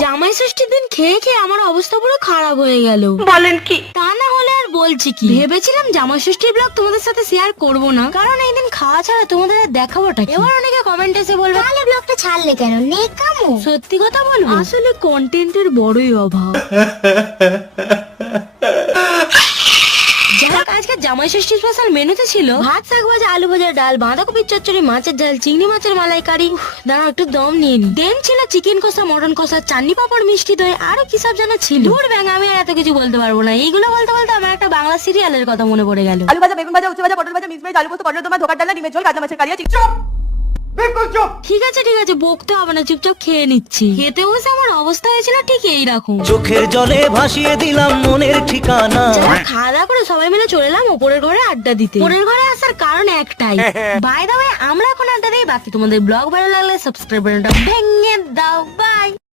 জামাই ষষ্ঠীর দিন খেয়ে খেয়ে আমার অবস্থা পুরো খারাপ হয়ে গেল। বলেন কি? তা না হলে আর বলছি কি? ভেবেছিলাম জামাই ষষ্ঠীর ব্লগ তোমাদের সাথে শেয়ার করব না। কারণ এই দিন খাওয়া ছাড়া তোমাদের আর দেখাবোটা কি? এবার অনেকে কমেন্ট এসে বলবে তাহলে ব্লগটা ছাড়লে কেন? নেকামো। সত্যি কথা বলব? আসলে কন্টেন্টের বড়ই অভাব। যাই আজকে জামাই ষষ্ঠী স্পেশাল মেনুতে ছিল ভাত, শাক ভাজা, আলু ভাজা ডাল, বাঁধাকপির চচ্চড়ি, মাছের ঝাল চিংড়ি মাছের মালাইকারি। দাঁড়াও, একটু দম নিয়ে নি। দেন ছিল চিকেন কষা, মটন কষা, চাটনি পাপড়, মিষ্টি দই, আরও কি সব যেন ছিল। দূর ব্যাং আমি আর এত কিছু বলতে পারব না। এইগুলো বলতে বলতে আমার একটা বাংলা সিরিয়ালের কথা মনে পড়ে গেল। আলু ভাজা, বেগুন ভাজা উচ্চ ভাজা, পটল ভাজা মিক্স ভেজ, আলু পোস্ত, পটল তোমার ধোকার ডালা ডিমের ঝোল কাতলা মাছের কালিয়া চিংড়ি ঠিক আছে ঠিক আছে বকতে হবে না চুপচাপ খেয়ে নিচ্ছি। খেতে বসে আমার অবস্থা হয়েছিল ঠিক এইরকম। চোখের জলে ভাসিয়ে দিলাম মনের ঠিকানা। খাওয়া দাওয়া করে সবাই মিলে চলে এলাম ওপরের ঘরে আড্ডা দিতে। ওপরের ঘরে আসার কারণ একটাই। বাই দা আমরা এখন আড্ডা দিই বাকি তোমাদের ব্লগ ভালো লাগলে সাবস্ক্রাইব বাটনটা ভেঙে দাও।